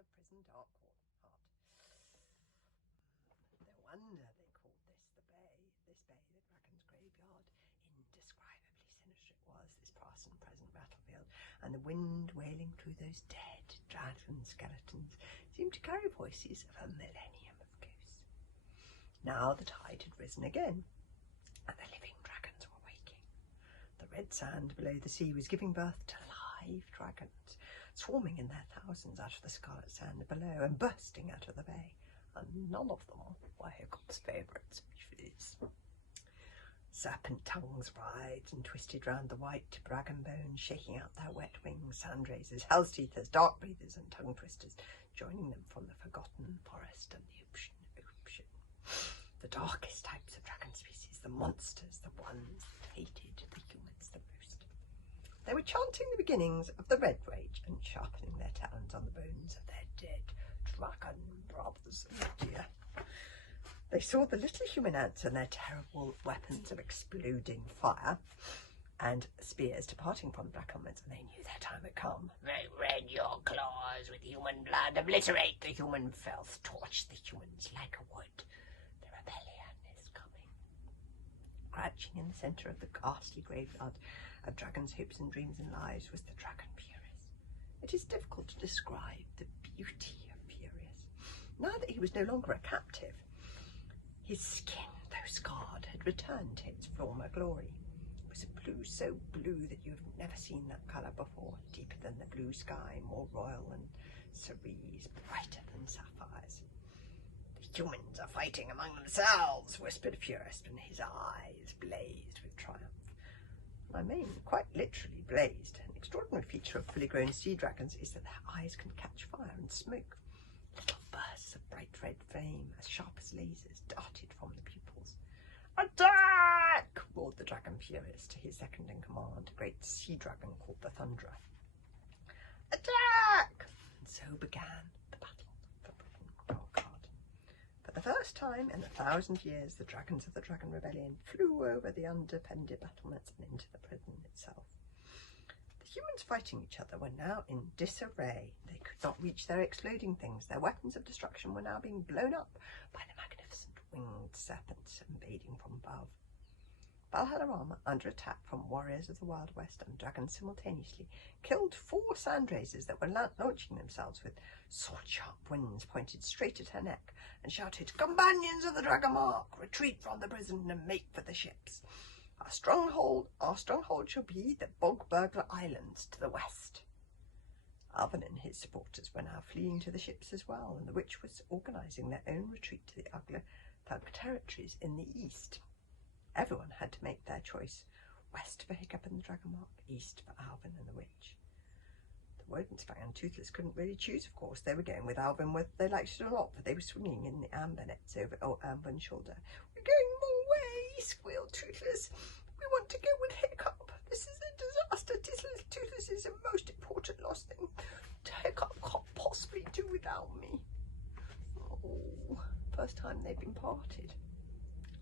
of prisoned art. No wonder they called this the bay. This bay, the dragon's graveyard. Indescribably sinister it was, this past and present battlefield, and the wind wailing through those dead dragon skeletons seemed to carry voices of a millennium of ghosts. Now the tide had risen again, and the living dragons were waking. The red sand below the sea was giving birth to live dragons, swarming in their thousands out of the scarlet sand below and bursting out of the bay, and none of them were Hiccup's favourite species. Serpent tongues writhed and twisted round the white dragon bones, shaking out their wet wings, sandraisers, hell's teethers, dark breathers and tongue twisters, joining them from the forgotten forest and the ocean. The darkest types of dragon species, the monsters, the ones that hated the humans the most. They were chanting the beginnings of the Red Rage and sharpening their talons on the bones of their dead dragon brothers. Oh dear. They saw the little human ants and their terrible weapons of exploding fire and spears departing from the black helmets, and they knew their time had come. They red your claws with human blood, obliterate the human filth, torch the humans like a wood. The rebellion is coming. Crouching in the centre of the ghastly graveyard of dragons' hopes and dreams and lives was the dragon Furious. It is difficult to describe the beauty of Furious. Now that he was no longer a captive, his skin, though scarred, had returned to its former glory. It was a blue so blue that you have never seen that colour before, deeper than the blue sky, more royal and cerise, brighter than sapphires. The humans are fighting among themselves, whispered Furious, and his eyes blazed with triumph. I mean, quite literally blazed. An extraordinary feature of fully grown sea dragons is that their eyes can catch fire and smoke. Little bursts of bright red flame, as sharp as lasers, darted from the pupils. "Attack!" roared the dragon Furious to his second in command, a great sea dragon called the Thunderer. "Attack!" And so began the battle for Britain Darkheart. For the first time in 1,000 years, the dragons of the Dragon Rebellion flew over the undefended battlements and into the prison itself. The humans fighting each other were now in disarray. They could not reach their exploding things. Their weapons of destruction were now being blown up by the magnificent winged serpents invading from above. Valhalla, under attack from warriors of the Wild West and dragons simultaneously, killed 4 sandraisers that were launching themselves with sword-sharp winds pointed straight at her neck, and shouted, "Companions of the Dragon Mark, retreat from the prison and make for the ships. Our stronghold shall be the Bog Burglar Islands to the west." Alvin and his supporters were now fleeing to the ships as well, and the witch was organising their own retreat to the Thug territories in the east. Everyone had to make their choice. West for Hiccup and the Dragon Mark, east for Alvin and the witch. The Wodenspang and Toothless couldn't really choose, of course. They were going with Alvin whether they liked it or not, for they were swinging in the amber nets over Alvin's shoulder. "We're going the wrong way," squealed Toothless. "We want to go with Hiccup. This is a disaster. Toothless is the most important lost thing. Hiccup can't possibly do without me." Oh, first time they'd been parted.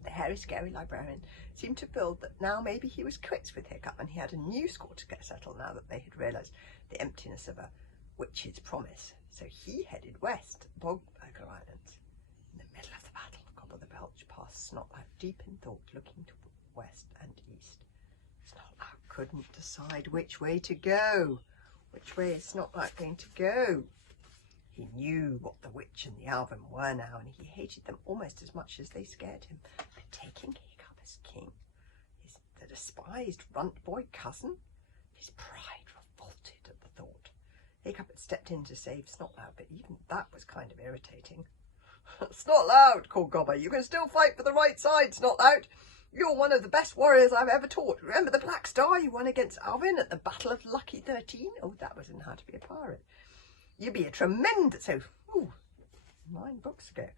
The hairy, scary librarian seemed to feel that now maybe he was quits with Hiccup, and he had a new score to get settled now that they had realised the emptiness of a witch's promise. So he headed west to the Bog Burglar Islands. In the middle of the battle, Gobble the Belch passed Snotlout deep in thought, looking to west and east. Snotlout couldn't decide which way to go. Which way is Snotlout going to go? He knew what the witch and the Alvin were now, and he hated them almost as much as they scared him. But taking Hiccup as king, the despised runt boy cousin, his pride revolted at the thought. Hiccup had stepped in to save Snotlout, but even that was kind of irritating. "Snotlout," called Gobber, "you can still fight for the right side, Snotlout. You're one of the best warriors I've ever taught. Remember the Black Star you won against Alvin at the Battle of Lucky 13? Oh, that was in How to Be a Pirate. You'd be a tremendous, 9 books ago.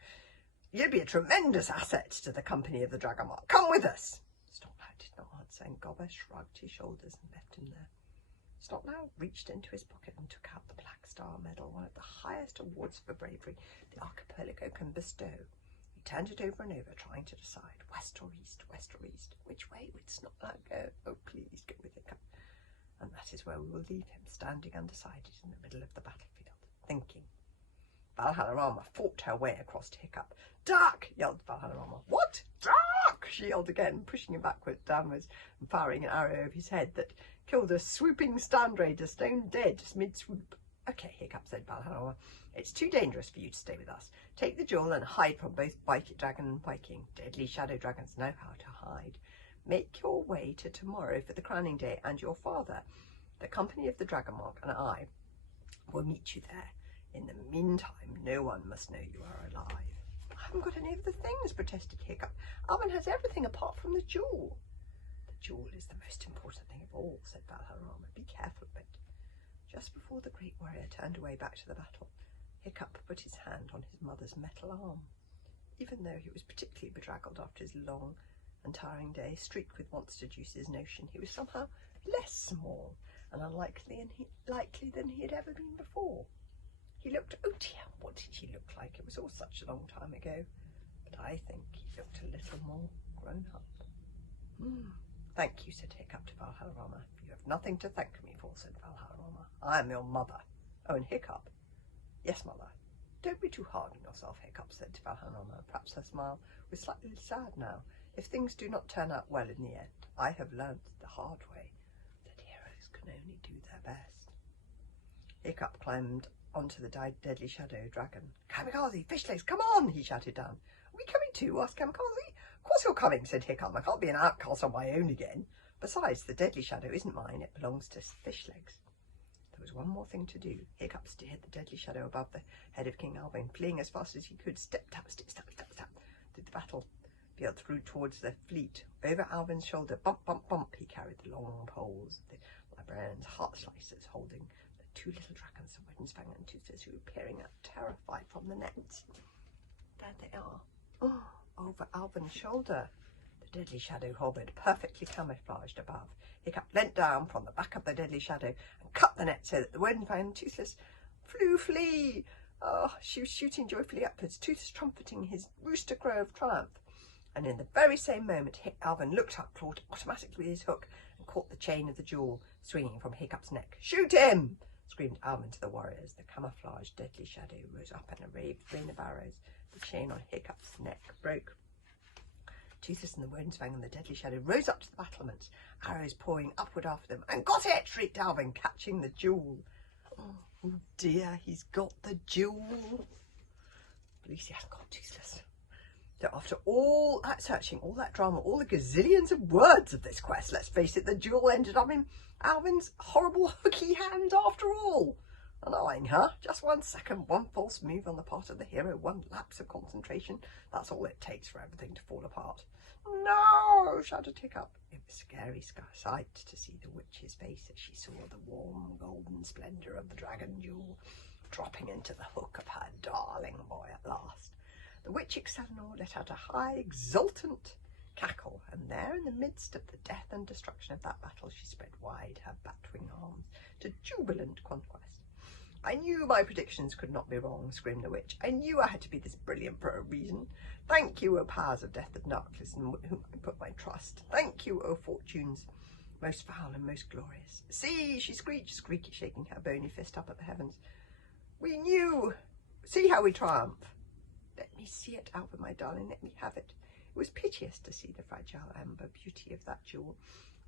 You'd be a tremendous asset to the company of the Dragon Mark. Come with us." Snotlout did not answer, and Gobber shrugged his shoulders and left him there. Snotlout reached into his pocket and took out the Black Star Medal, one of the highest awards for bravery the archipelago can bestow. He turned it over and over, trying to decide west or east, west or east. Which way would Snotlout go? Oh, please go with Hiccup. And that is where we will leave him, standing undecided in the middle of the battlefield, thinking. Valhallarama fought her way across to Hiccup. "Duck!" yelled Valhallarama. "What? Duck!" she yelled again, pushing him downwards and firing an arrow over his head that killed a swooping stand raider stone dead mid-swoop. "Okay, Hiccup," said Valhallarama. "It's too dangerous for you to stay with us. Take the jewel and hide from both Bite Dragon and Viking. Deadly shadow dragons know how to hide. Make your way to tomorrow for the crowning day, and your father, the company of the Dragonmark, and I will meet you there. In the meantime, no one must know you are alive." "I haven't got any of the things," protested Hiccup. "Alvin has everything apart from the jewel." "The jewel is the most important thing of all," said Valhallarama. "Be careful of it." Just before the great warrior turned away back to the battle, Hiccup put his hand on his mother's metal arm. Even though he was particularly bedraggled after his long and tiring day, streaked with monster juices and ocean, he was somehow less small and unlikely than he had ever been before. He looked, oh dear, what did he look like? It was all such a long time ago. But I think he looked a little more grown up. "Thank you," said Hiccup to Valhallarama. "You have nothing to thank me for," said Valhallarama. "I am your mother." "Oh, and Hiccup?" "Yes, mother." "Don't be too hard on yourself," Hiccup said to Valhallarama. Perhaps her smile was slightly sad now. "If things do not turn out well in the end, I have learned the hard way that heroes can only do their best." Hiccup climbed onto the deadly shadow dragon. "Kamikaze, Fishlegs, come on!" he shouted down. "Are we coming too?" asked Kamikaze. "Of course you're coming," said Hiccup. "I can't be an outcast on my own again. Besides, the deadly shadow isn't mine, it belongs to Fishlegs." There was one more thing to do. Hiccup steered the deadly shadow above the head of King Alvin, fleeing as fast as he could, step, tap, step, tap, step, tap, through the battlefield, through towards the fleet. Over Alvin's shoulder, bump, bump, bump, he carried the long poles, the librarian's heart slicers, holding the two little dragons, the Windensfang and Toothless, who were peering out, terrified from the nets. There they are. Oh, over Alvin's shoulder. The deadly shadow hovered, perfectly camouflaged above. Hiccup leant down from the back of the deadly shadow and cut the net so that the Windensfang and Toothless flee. Oh, she was shooting joyfully upwards, Toothless trumpeting his rooster crow of triumph. And in the very same moment, Alvin looked up, clawed automatically with his hook, and caught the chain of the jewel swinging from Hiccup's neck. "Shoot him!" screamed Alvin to the warriors. The camouflaged deadly shadow rose up in a rain of arrows. The chain on Hiccup's neck broke. Toothless and the Windensfang and the deadly shadow rose up to the battlements, arrows pouring upward after them. "And got it!" shrieked Alvin, catching the jewel. Oh dear, he's got the jewel. At least he hasn't got Toothless. So after all that searching, all that drama, all the gazillions of words of this quest, let's face it, the jewel ended up in Alvin's horrible hooky hand after all. Annoying, huh? Just 1 second, one false move on the part of the hero, one lapse of concentration. That's all it takes for everything to fall apart. "No!" shouted Hiccup. It was a scary sight to see the witch's face as she saw the warm golden splendour of the dragon jewel dropping into the hook of her darling boy at last. The witch Ixalanor let out a high, exultant cackle, and there in the midst of the death and destruction of that battle, she spread wide her bat-wing arms to jubilant conquest. "I knew my predictions could not be wrong," screamed the witch. "I knew I had to be this brilliant for a reason. Thank you, O powers of death and darkness, in whom I put my trust. Thank you, O fortunes, most foul and most glorious. See," she screeched, shaking her bony fist up at the heavens. "We knew! See how we triumph!" "Let me see it, Alvin, my darling, let me have it." It was piteous to see the fragile amber beauty of that jewel,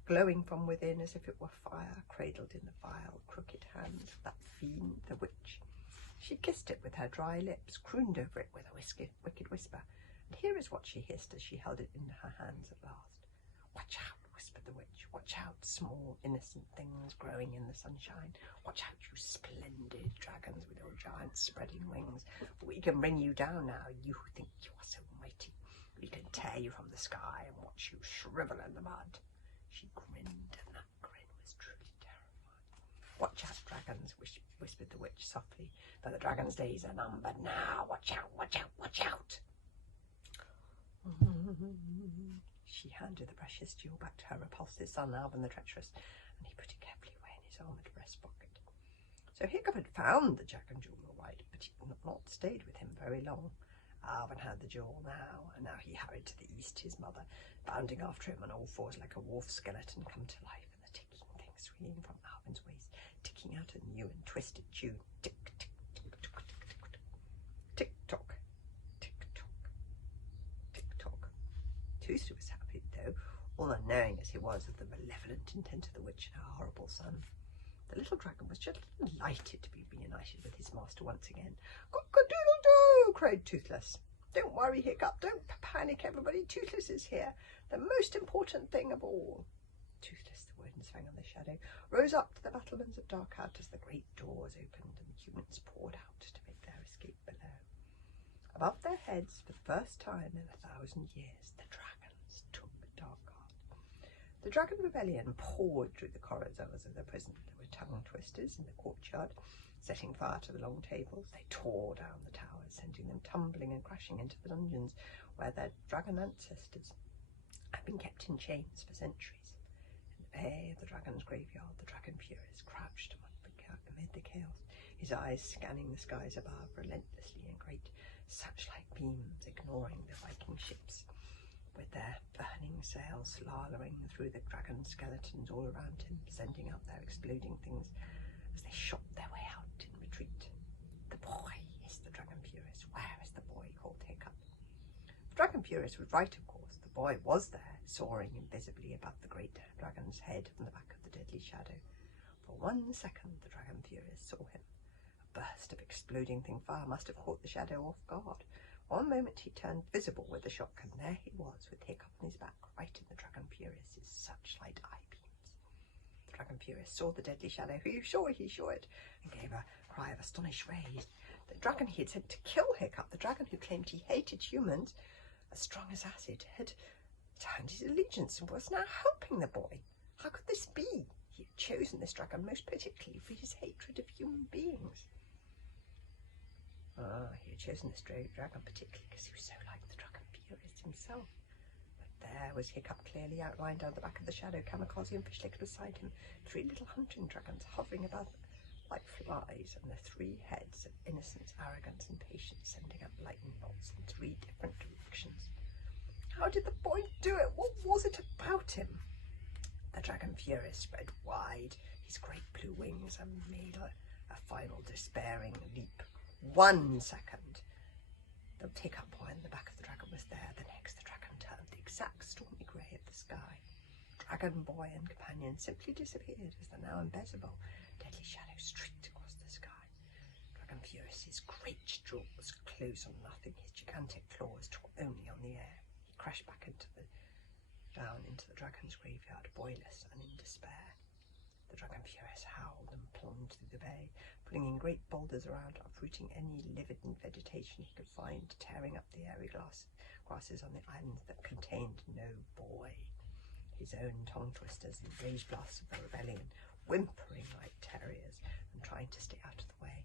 glowing from within as if it were fire, cradled in the vile, crooked hands of that fiend, the witch. She kissed it with her dry lips, crooned over it with a wicked whisper, and here is what she hissed as she held it in her hands at last. "Watch out," whispered the witch. "Watch out, small, innocent things growing in the sunshine. Watch out, you splendid dragons with your giant spreading wings. We can bring you down now, you who think you are so mighty. We can tear you from the sky and watch you shrivel in the mud." She grinned, and that grin was truly terrifying. "Watch out, dragons," whispered the witch softly, "for the dragon's days are numbered now. Watch out, watch out, watch out." She handed the precious jewel back to her repulsive son, Alvin the Treacherous, and he put it carefully away in his armoured breast pocket. So Hiccup had found the dragon jewel all right, but he had not stayed with him very long. Alvin had the jewel now, and now he hurried to the east, his mother bounding after him on all fours like a wolf skeleton come to life, and the ticking thing swinging from Alvin's waist, ticking out a new and twisted tune. Tick, tick, tick, tick, tick, tick, tick. all unknowing as he was of the malevolent intent of the witch and her horrible son. The little dragon was just delighted to be reunited with his master once again. "Cock-a-doodle-doo!" cried Toothless. "Don't worry, Hiccup, don't panic, everybody. Toothless is here, the most important thing of all." Toothless, the word and sang on the shadow, rose up to the battlements of Darkheart as the great doors opened and the humans poured out to make their escape below. Above their heads, for the first time in 1,000 years, the dragons took Darkheart. The Dragon Rebellion poured through the corridors of the prison. There were tongue twisters in the courtyard, setting fire to the long tables. They tore down the towers, sending them tumbling and crashing into the dungeons where their dragon ancestors had been kept in chains for centuries. In the bay of the dragon's graveyard, the dragon Purist crouched amid the chaos, his eyes scanning the skies above relentlessly in great such-like beams, ignoring the Viking ships with their burning sails slaloming through the dragon skeletons all around him, sending out their exploding things as they shot their way out in retreat. "The boy," hissed the dragon Purist. "Where is the boy?" called Hiccup. The dragon Purist was right, of course. The boy was there, soaring invisibly above the great dragon's head from the back of the deadly shadow. For 1 second, the dragon Purist saw him. A burst of exploding thing fire must have caught the shadow off guard. One moment he turned visible with the shock, and there he was with Hiccup on his back, right in the dragon Purist's searchlight eye beams. The dragon Purist saw the deadly shadow. He saw it, and gave a cry of astonished rage. The dragon he had sent to kill Hiccup, the dragon who claimed he hated humans as strong as acid, had turned his allegiance and was now helping the boy. How could this be? He had chosen this dragon most particularly for his hatred of human beings. He had chosen this dragon particularly because he was so like the dragon Purist himself. But there was Hiccup clearly outlined on the back of the shadow, Kamikaze and Fishlick beside him, 3 little hunting dragons hovering above like flies, and the 3 heads of innocence, arrogance and patience sending up lightning bolts in 3 different directions. How did the boy do it? What was it about him? The dragon Purist spread wide his great blue wings and made a final despairing leap. 1 second. The Hiccup boy in the back of the dragon was there. The next, the dragon turned the exact stormy grey of the sky. Dragon boy and companion simply disappeared as the now invisible deadly shadow streaked across the sky. Dragon Purist's great jaws closed on nothing. His gigantic claws tore only on the air. He crashed back down into the dragon's graveyard, boyless and in despair. The dragon Purist howled and plunged through the bay, flinging great boulders around, uprooting any living vegetation he could find, tearing up the airy grasses on the islands that contained no boy. His own tongue twisters and rage blasts of the rebellion, whimpering like terriers and trying to stay out of the way.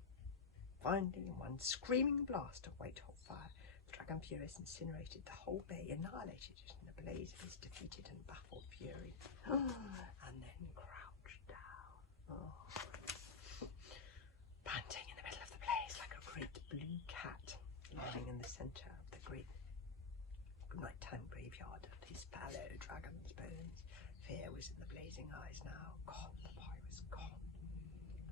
Finally, in one screaming blast of white-hot fire, the dragon Purist incinerated the whole bay, annihilated it in a blaze of his defeated and baffled fury, and then crouched down, panting in the middle of the blaze like a great blue cat, lying in the centre of the great nighttime graveyard of his fallow dragon's bones. Fear was in the blazing eyes now. Gone, the boy was gone.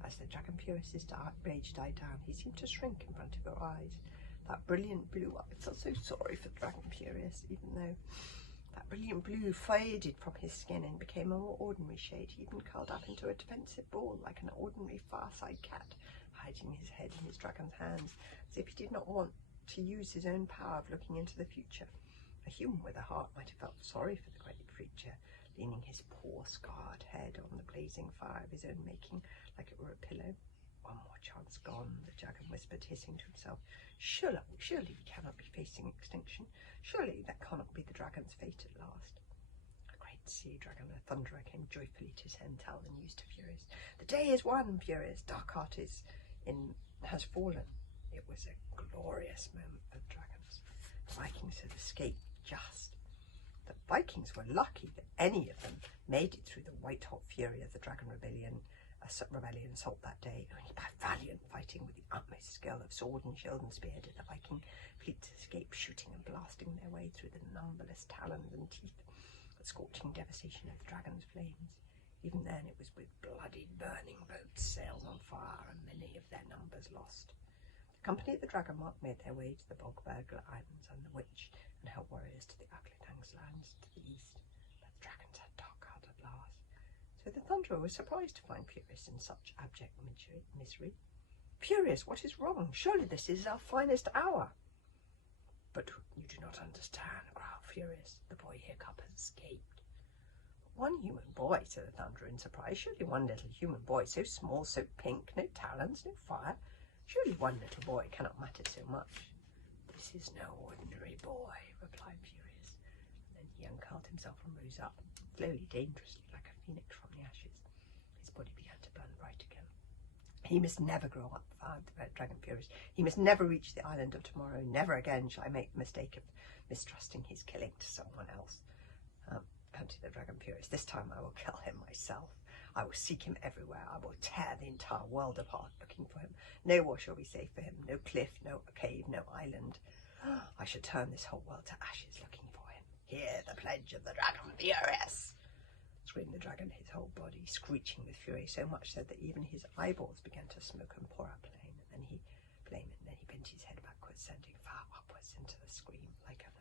As the dragon Purist's rage died down, he seemed to shrink in front of her eyes. That brilliant blue, I felt so sorry for the dragon Purist, even though that brilliant blue faded from his skin and became a more ordinary shade. He even curled up into a defensive ball like an ordinary Farside cat, hiding his head in his dragon's hands, as if he did not want to use his own power of looking into the future. A human with a heart might have felt sorry for the great creature, leaning his poor scarred head on the blazing fire of his own making like it were a pillow. One more chance gone, the dragon whispered, hissing to himself. Surely he cannot be facing extinction. Surely that cannot be the dragon's fate at last. A great sea dragon, a thunderer, came joyfully to tell the news to Purist. The day is won, Purist. Darkheart has fallen. It was a glorious moment for the dragons. The Vikings had escaped just. The Vikings were lucky that any of them made it through the white-hot fury of the Dragon Rebellion assault that day. Only by valiant fighting with the utmost skill of sword and shield and spear did the Viking fleets escape, shooting and blasting their way through the numberless talons and teeth, the scorching devastation of the dragon's flames. Even then it was with bloody burning boats, sails on fire, and many of their numbers lost. The company of the Dragonmark made their way to the Bogbergler Islands and the Witch and her warriors to the Uglidangs lands to the east. But the dragon So the Thunderer was surprised to find Furious in such abject misery. Furious, what is wrong? Surely this is our finest hour. But you do not understand, growled Furious. The boy Hiccup has escaped. One human boy, said the Thunderer in surprise. Surely one little human boy, so small, so pink, no talons, no fire. Surely one little boy cannot matter so much. This is no ordinary boy, replied Furious. And then he uncurled himself and rose up, slowly, dangerously, like a phoenix from the ashes. His body began to burn bright again. He must never grow up, vowed the Red Dragon Furious. He must never reach the island of tomorrow. Never again shall I make the mistake of mistrusting his killing to someone else. Panted the Dragon Furious. This time I will kill him myself. I will seek him everywhere. I will tear the entire world apart looking for him. No war shall be safe for him. No cliff, no cave, no island. I shall turn this whole world to ashes looking for him. Hear the pledge of the Dragon Furious! Screamed the dragon, his whole body screeching with fury, so much so that even his eyeballs began to smoke and pour out flame. And then he bent his head backwards, sending far upwards into the scream like an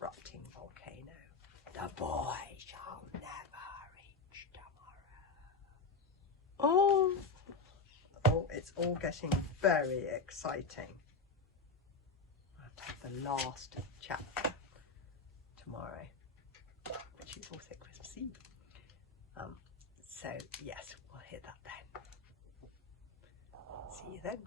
erupting volcano. The boy shall never reach tomorrow. Oh, it's all getting very exciting. I'll have to have the last chapter tomorrow, which is also Christmas Eve. So yes, we'll hear that then. See you then.